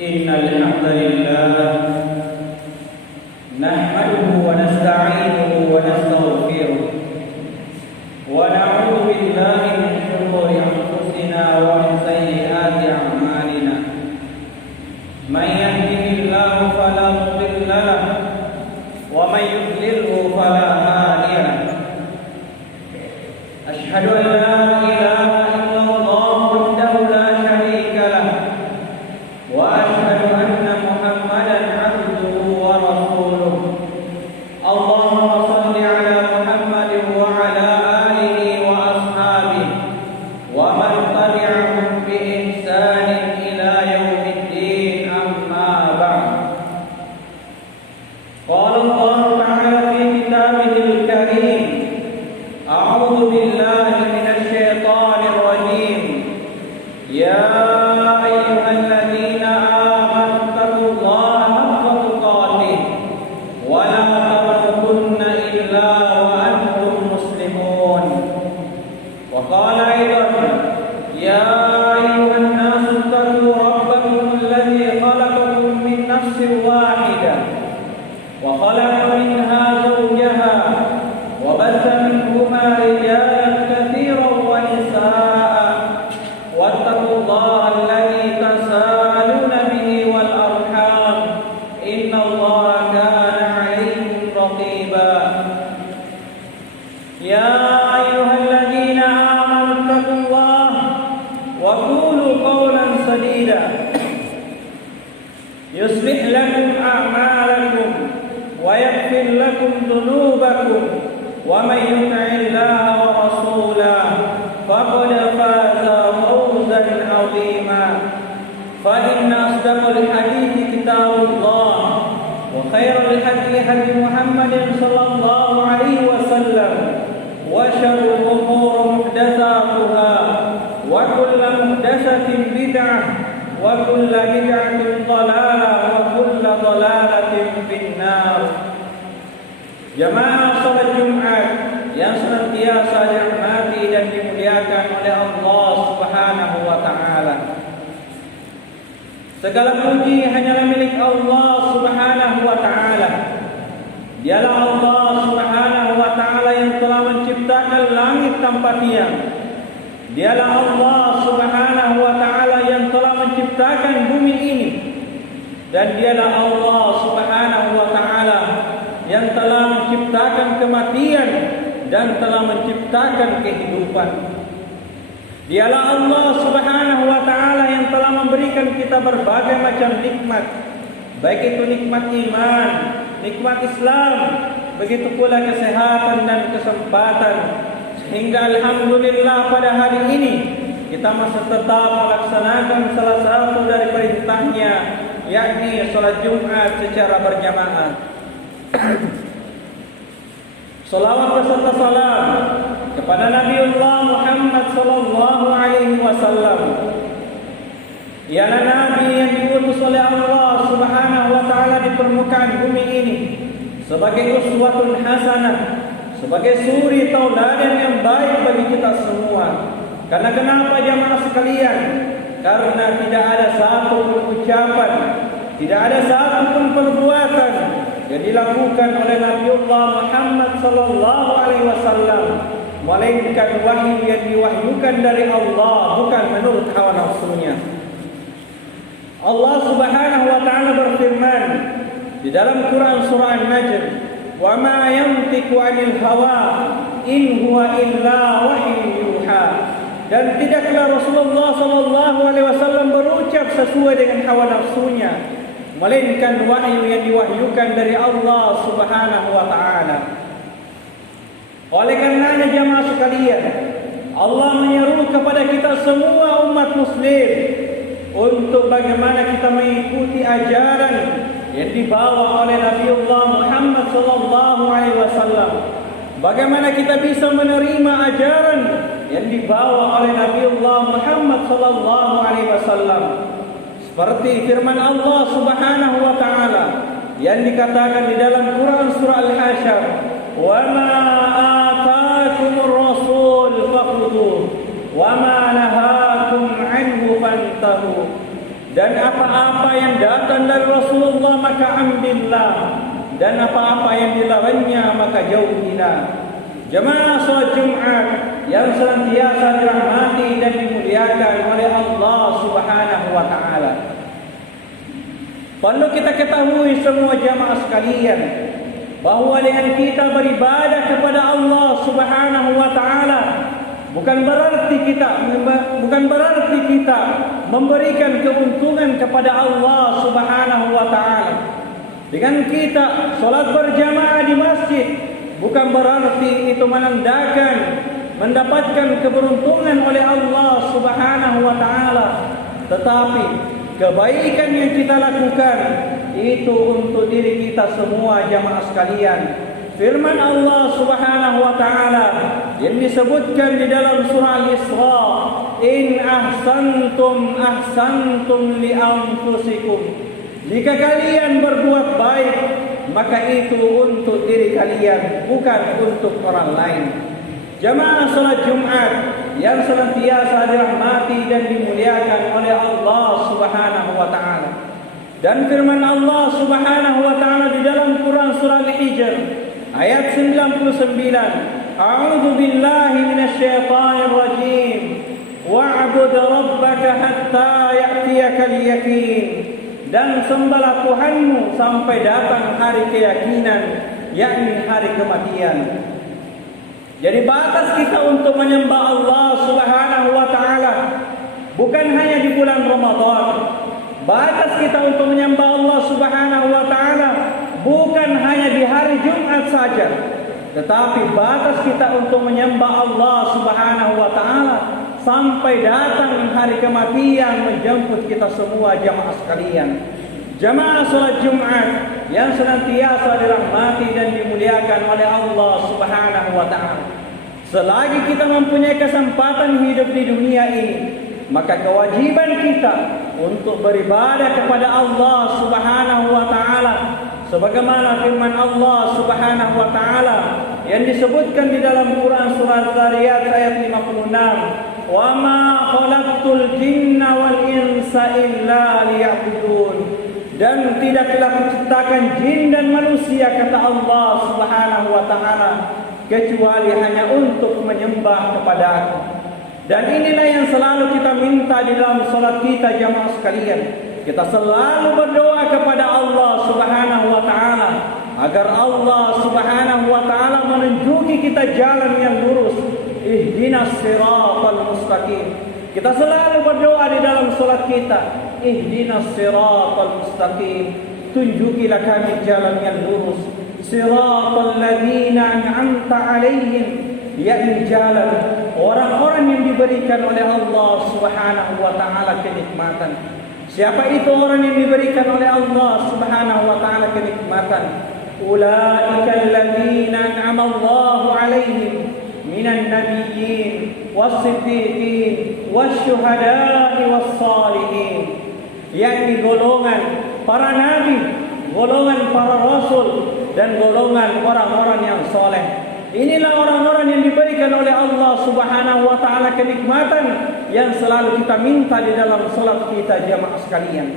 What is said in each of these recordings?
Innal hamdalillah nahmaduhu wa nasta'inuhu wa nastaghfiruh wa na'udzu billahi min shururi anfusina wa min sayyiati a'malina. Man yahdihillahu fala mudilla lahu wa man yudlilhu fala hadiya lahu. Asyhadu an la ilaha illallah wahdahu la syarika lahu wa asyhadu anna Muhammadan abduhu wa rasuluh. Allahumma shalli ala Muhammadin wa ala alihi wa ashabihi wa man tabi'ahum bi ihsanin ila yaumiddin, amma ba'd. Qala Allah ta'ala fi kitabihil karim, a'udzu billahi minasy syaithanir rajim. Ya ayyuhalladzina amanu taqullaha haqqa tuqatih wa la tamutunna illa wa antum muslimun. Wa qala aidan, ya ayyuhan nasu taqu rabbakum alladzi khalaqakum min nafsin wahidah wa khalaqa minha zawjaha wa batha minhuma rijalan katsiran wa nisaa'a wattaqullaha alladzi tasaaluna bihi wal arham innallaha kana 'alaykum raqiba. Ya ayyuhalladzina amanu taqullaha wa qulu qawlan sadida yuslih lakum a'malakum wa yaghfir lakum dhunubakum wa may yuti'illaha wa rasulahu faqad faza fawzan 'azima. Fa inna asdaqal hadithi kitabullah wa khairal hadi hadi Muhammadin sallallahu alaihi wasallam wa syarrul umuri muhdatsatuha wa kullu muhdatsatin bid'ah wa kullu bid'atin dhalalah wa kullu dhalalatin finnar. Jamaah salat Jumat yang senantiasa dirahmati dan dimuliakan oleh Allah Subhanahu wa taala. Segala puji hanyalah milik Allah Subhanahu wa taala. Dialah Allah Subhanahu wa taala yang telah menciptakan langit tanpa tiang. Dialah Allah Subhanahu wa taala yang telah menciptakan bumi ini. Dan dialah Allah Subhanahu wa taala yang telah menciptakan kematian dan telah menciptakan kehidupan. Dialah Allah Subhanahu wa taala yang telah memberikan kita berbagai macam nikmat, baik itu nikmat iman, nikmat Islam, begitu pula kesehatan dan kesempatan, sehingga alhamdulillah pada hari ini kita masih tetap melaksanakan salah satu dari perintahnya, yakni salat Jumat secara berjamaah. Salawat beserta salam kepada Nabiullah Muhammad sallallahu alaihi wasallam. Ialah nabi yang diutus oleh Allah Subhanahu wa taala di permukaan bumi ini sebagai uswatun hasanah, sebagai suri tauladan yang baik bagi kita semua. Karena kenapa jamaah sekalian? Karena tidak ada satu pun ucapan, tidak ada satu pun perbuatan yang dilakukan oleh Nabiullah Muhammad sallallahu alaihi wasallam melainkan wahyu yang diwahyukan dari Allah, bukan menurut hawa nafsunya. Allah Subhanahu wa taala berfirman di dalam Quran surah An-Najm, "Wa ma yantiqu 'anil hawa in huwa illa wahyun yuha." Dan tidaklah Rasulullah sallallahu alaihi wasallam berucap sesuai dengan hawa nafsunya, melainkan wahyu yang diwahyukan dari Allah Subhanahu wa taala. Oleh karenanya jamaah sekalian, Allah menyeru kepada kita semua umat muslim untuk bagaimana kita mengikuti ajaran yang dibawa oleh Nabiullah Muhammad sallallahu alaihi wasallam. Bagaimana kita bisa menerima ajaran yang dibawa oleh Nabiullah Muhammad sallallahu alaihi wasallam? Seperti firman Allah Subhanahu wa taala yang dikatakan di dalam Quran surah Al-Hasyr, "Wa ma ataakumur rasul fakhudhuhu wa ma nahakum anhu fantahu." Dan apa-apa yang datang dari Rasulullah maka ambillah, dan apa-apa yang dilarangnya maka jauhilah. Jemaah salat Jumat yang senantiasa dirahmati dan dimuliakan oleh Allah Subhanahu wa taala. Perlu kita ketahui semua jemaah sekalian bahwa dengan kita beribadah kepada Allah Subhanahu wa taala bukan berarti kita memberikan keuntungan kepada Allah Subhanahu wa taala. Dengan kita salat berjamaah di masjid bukan berarti itu menandakan mendapatkan keberuntungan oleh Allah Subhanahu wa taala, tetapi kebaikan yang kita lakukan itu untuk diri kita semua jamaah sekalian. Firman Allah Subhanahu wa taala yang disebutkan di dalam surah Al-Isra, "In ahsantum ahsantum li anfusikum." Jika kalian berbuat baik, maka itu untuk diri kalian, bukan untuk orang lain. Jamaah salat Jumat yang senantiasa dirahmati dan dimuliakan oleh Allah Subhanahu wa taala. Dan firman Allah Subhanahu wa taala di dalam Quran surah Al-Hijr ayat 99, "A'udzu billahi minasyaitonir rajim. Wa'bud rabbaka hatta ya'tiyakal yaqin." Dan sembahlah Tuhanmu sampai datang hari keyakinan, yakni hari kematian. Jadi batas kita untuk menyembah Allah Subhanahu wa taala bukan hanya di bulan Ramadan. Batas kita untuk menyembah Allah Subhanahu wa taala bukan hanya di hari Jumat saja, tetapi batas kita untuk menyembah Allah Subhanahu wa taala sampai datang hari kematian menjemput kita semua jamaah sekalian. Jamaah salat Jumat yang senantiasa dirahmati dan dimuliakan oleh Allah Subhanahu wa taala. Selagi kita mempunyai kesempatan hidup di dunia ini, maka kewajiban kita untuk beribadah kepada Allah Subhanahu wa taala sebagaimana firman Allah Subhanahu wa taala yang disebutkan di dalam Quran surah Zariyat ayat 56, "Wa ma khalaqtul jinna wal insa illa liya'budun." Dan tidaklah kuciptakan jin dan manusia, kata Allah Subhanahu wa taala, kecuali hanya untuk menyembah kepada Aku. Dan inilah yang selalu kita minta di dalam salat kita jamaah sekalian. Kita selalu berdoa kepada Allah Subhanahu wa taala agar Allah Subhanahu wa taala menunjuki kita jalan yang lurus. Ihdinas siratal mustaqim. Kita selalu berdoa di dalam salat kita, ihdinas siratal mustaqim. Tunjukilah kami jalan yang lurus. Siratal ladzina an'amta 'alaihim, yakni jalan orang-orang yang diberikan oleh Allah Subhanahu wa taala kenikmatan. Siapa itu orang yang diberikan oleh Allah Subhanahu wa taala kenikmatan? Ulaika alladzina an'ama Allahu 'alaihim minan nabiyyin was-siddiqin wasyuhada'i was-shalihin. Yakni golongan para nabi, golongan para rasul, dan golongan orang-orang yang soleh. Inilah orang-orang yang diberikan oleh Allah Subhanahu wa taala kenikmatan yang selalu kita minta di dalam salat kita jamaah sekalian.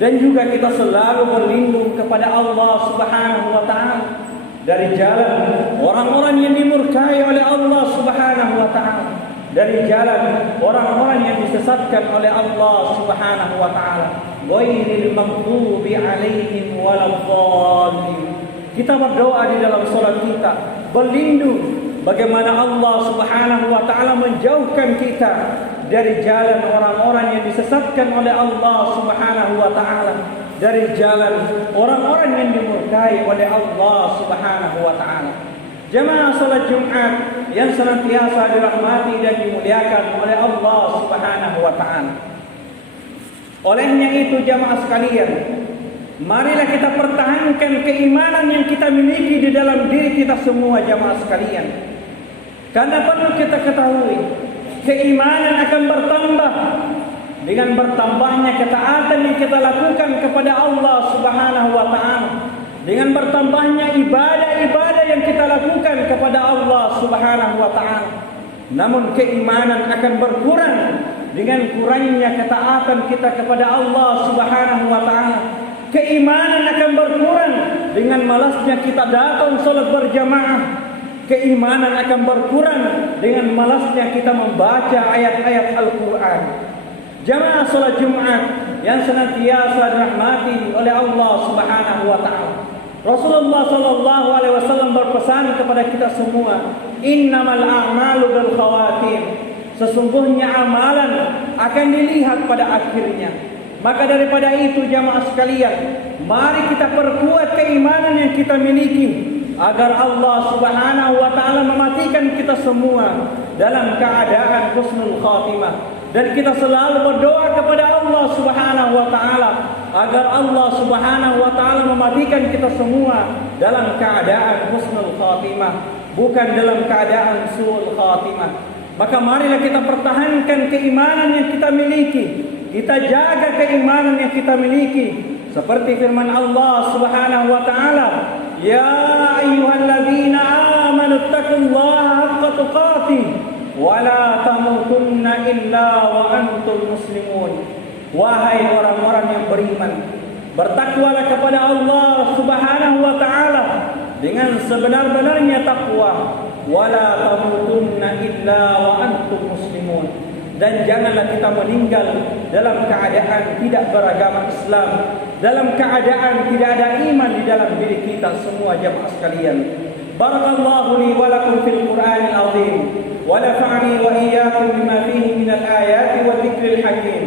Dan juga kita selalu berlindung kepada Allah Subhanahu wa taala dari jalan orang-orang yang dimurkai oleh Allah Subhanahu wa taala, dari jalan orang-orang yang disesatkan oleh Allah Subhanahu wa taala. Ghairil maghdubi 'alaihim waladdallin. Kita berdoa di dalam salat kita, berlindung bagaimana Allah Subhanahu wa taala menjauhkan kita dari jalan orang-orang yang disesatkan oleh Allah Subhanahu wa taala, dari jalan orang-orang yang dimurkai oleh Allah Subhanahu wa taala. Jemaah salat Jumat yang senantiasa dirahmati dan dimuliakan oleh Allah Subhanahu wa taala. Olehnya itu jemaah sekalian, Marilah kita pertahankan keimanan yang kita miliki di dalam diri kita semua jamaah sekalian. Karena perlu kita ketahui, keimanan akan bertambah dengan bertambahnya ketaatan yang kita lakukan kepada Allah Subhanahu wa taala. Dengan bertambahnya ibadah-ibadah yang kita lakukan kepada Allah Subhanahu wa taala. Namun keimanan akan berkurang dengan kurangnya ketaatan kita kepada Allah Subhanahu wa taala. Keimanan akan berkurang dengan malasnya kita datang salat berjamaah. Keimanan akan berkurang dengan malasnya kita membaca ayat-ayat Al-Quran. Jamaah salat Jumat yang senantiasa dirahmati oleh Allah Subhanahu wa taala. Rasulullah sallallahu alaihi wasallam berpesan kepada kita semua, "Innamal a'malu bil khawatim." Sesungguhnya amalan akan dilihat pada akhirnya. Maka daripada itu jamaah sekalian, mari kita perkuat keimanan yang kita miliki agar Allah Subhanahu wa taala mematikan kita semua dalam keadaan husnul khatimah. Dan kita selalu berdoa kepada Allah Subhanahu wa taala agar Allah Subhanahu wa taala mematikan kita semua dalam keadaan husnul khatimah, bukan dalam keadaan suul khatimah. Maka marilah kita pertahankan keimanan yang kita miliki. Kita jaga keimanan yang kita miliki. Seperti firman Allah Subhanahu wa taala, "Ya ayyuhalladzina amanu taqullaha haqqa tuqatih wa la tamutunna illa wa antum muslimun." Wahai orang-orang yang beriman, bertakwalah kepada Allah Subhanahu wa taala dengan sebenar-benarnya takwa. Wa la tamutunna illa wa antum muslimun. Dan janganlah kita meninggal dalam keadaan tidak beragama Islam, dalam keadaan tidak ada iman di dalam diri kita semua jamaah sekalian. Barakallahu li wa lakum fil Qur'anil azim wa nafa'ani wa iyyakum bima fihi minal ayati wa dzikril hakim.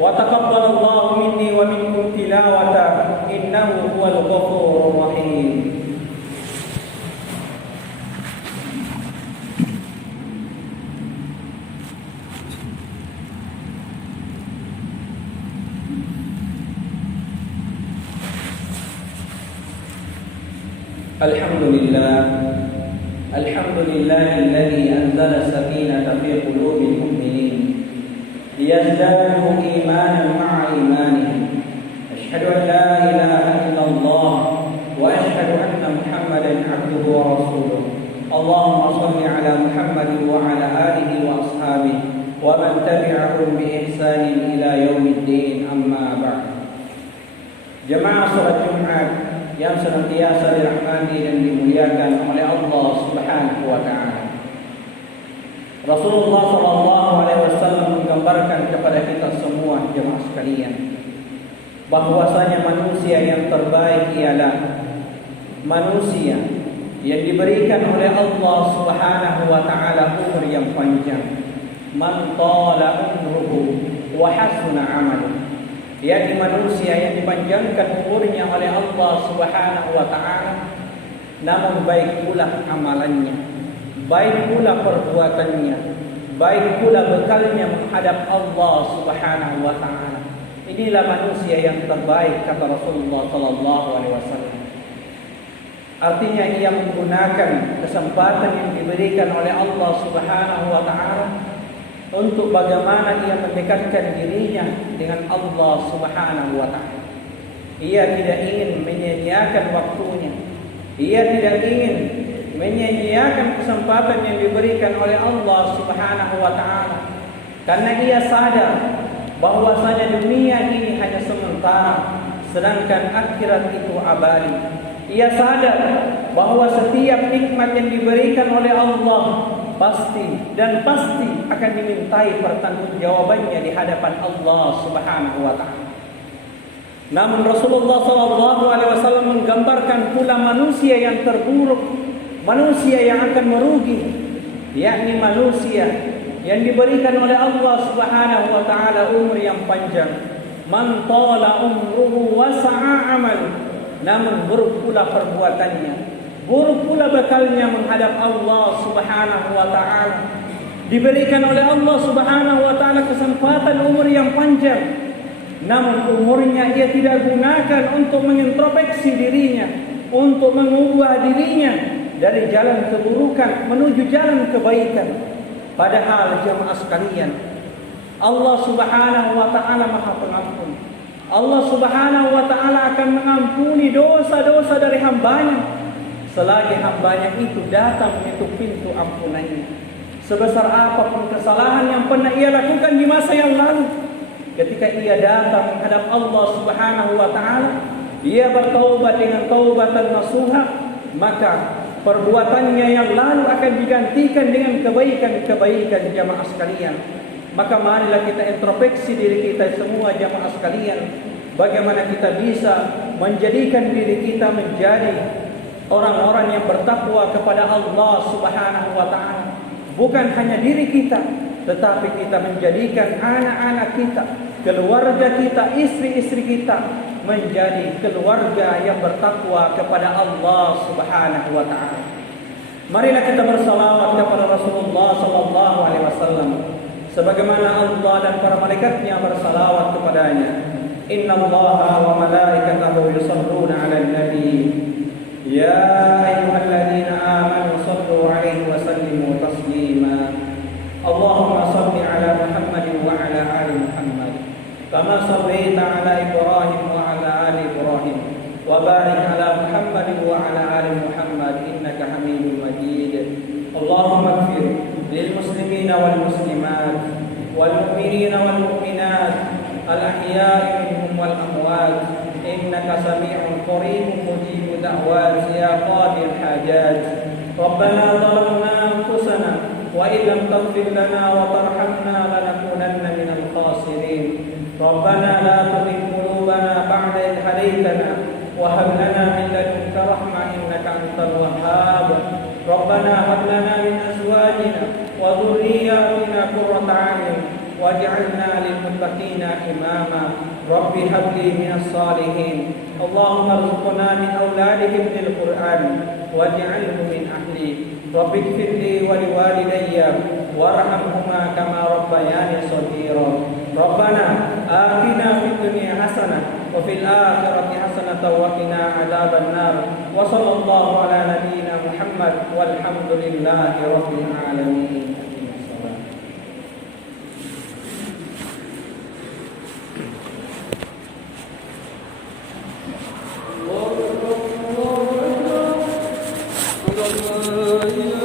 Wa taqabbalallahu minni wa minkum tilawata innahu huwal ghafurur rahim. Alhamdulillah alladhi anzala sakinata fi qulubil mu'minin liyazdadu imanan ma'a imanihim. Ashhadu an la ilaha illallah wa ashhadu anna Muhammadan 'abduhu wa rasuluh. Allahumma shalli 'ala Muhammadin wa 'ala alihi wa ashabihi wa man tabi'ahum bi ihsanin ila yaumiddin, amma ba'd. Jemaah salat Jumat yang senantiasa dirahmati dan dimuliakan oleh Allah Subhanahu wa taala. Rasulullah sallallahu alaihi wasallam menggambarkan kepada kita semua jemaah sekalian bahwasanya manusia yang terbaik ialah manusia yang diberikan oleh Allah Subhanahu wa taala umur yang panjang. Man tala umruhu wa hasuna amaluhu. Yakni manusia yang dipanjangkan umurnya oleh Allah Subhanahu wa taala, namun baik pula amalannya, baik pula perbuatannya, baik pula bekalnya menghadap Allah Subhanahu wa taala. Inilah manusia yang terbaik kata Rasulullah sallallahu alaihi wasallam. Artinya ia menggunakan kesempatan yang diberikan oleh Allah Subhanahu wa taala untuk bagaimana ia mendekatkan dirinya dengan Allah Subhanahu wa taala. Ia tidak ingin menyia-nyiakan waktunya. Ia tidak ingin menyia-nyiakan kesempatan yang diberikan oleh Allah Subhanahu wa taala. Karena ia sadar bahwasanya dunia ini hanya sementara, sedangkan akhirat itu abadi. Ia sadar bahwa setiap nikmat yang diberikan oleh Allah pasti akan dimintai pertanggungjawabannya di hadapan Allah Subhanahu wa taala. Namun Rasulullah sallallahu alaihi wasallam menggambarkan pula manusia yang terburuk, manusia yang akan merugi, yakni manusia yang diberikan oleh Allah Subhanahu wa taala umur yang panjang. Man tala umruhu wa sa'a amal, namun buruk pula perbuatannya, buruk pula bekalnya menghadap Allah Subhanahu wa taala. Diberikan oleh Allah Subhanahu wa taala kesempatan umur yang panjang, namun umurnya ia tidak gunakan untuk mengintrospeksi dirinya, untuk mengubah dirinya dari jalan keburukan menuju jalan kebaikan. Padahal jamaah sekalian, Allah Subhanahu wa taala Maha Pengampun. Allah Subhanahu wa taala akan mengampuni dosa-dosa dari hambanya selagi hambanya itu datang mengetuk pintu ampunannya. Sebesar apapun kesalahan yang pernah ia lakukan di masa yang lalu, ketika ia datang menghadap Allah Subhanahu wa taala, ia bertaubat dengan taubatan nasuha, maka perbuatannya yang lalu akan digantikan dengan kebaikan-kebaikan jamaah sekalian. Maka marilah kita introspeksi diri kita semua jamaah sekalian, bagaimana kita bisa menjadikan diri kita menjadi orang-orang yang bertakwa kepada Allah Subhanahu wa taala. Bukan hanya diri kita, tetapi kita menjadikan anak-anak kita, keluarga kita, istri-istri kita menjadi keluarga yang bertakwa kepada Allah Subhanahu wa taala. Marilah kita bersalawat kepada Rasulullah sallallahu alaihi wasallam sebagaimana Allah dan para malaikatnya bersalawat kepadanya. Innallaha wa malaikatahu yusholluna 'alan nabi. Ya ayyuhalladzina amanu shallu 'alaihi wa sallimu taslima. Allahumma shalli 'ala Muhammadin wa 'ala ali Muhammad kama shallaita 'ala Ibrahim wa 'ala ali Ibrahim wa barik 'ala Muhammadin wa 'ala ali Muhammad innaka Hamidum Majid. Allahumma ighfir lil muslimina wal muslimat wal mu'minina wal mu'minat al ahya'i minhum wal amwat innaka sami'un qaribun mujibud da'wat ya qadir hajat. Rabbana zalamna anfusana wa in lam taghfir lana wa tarhamna lanakunanna minal khasirin. Rabbana la tuzigh qulubana ba'da idh hadaytana wa hab lana min ladunka rahmah innaka antal wahhab. Rabbana hab lana min azwajina wa dhurriyyatina qurrata a'yun waj'alna lil muttaqina imama. Rabbi hab li minas salihin. Allahumma arzuqna min auladihim bil Qur'an waj'alhum min ahli. Rabbi ighfir li wa liwalidayya warhamhuma kama rabbayani shaghira. Rabbana atina fid dunya hasanah wa fil akhirati hasanatan wa qina adzaban nar. Wa sallallahu ala nabiyyina Muhammad walhamdulillahi rabbil alamin. Allah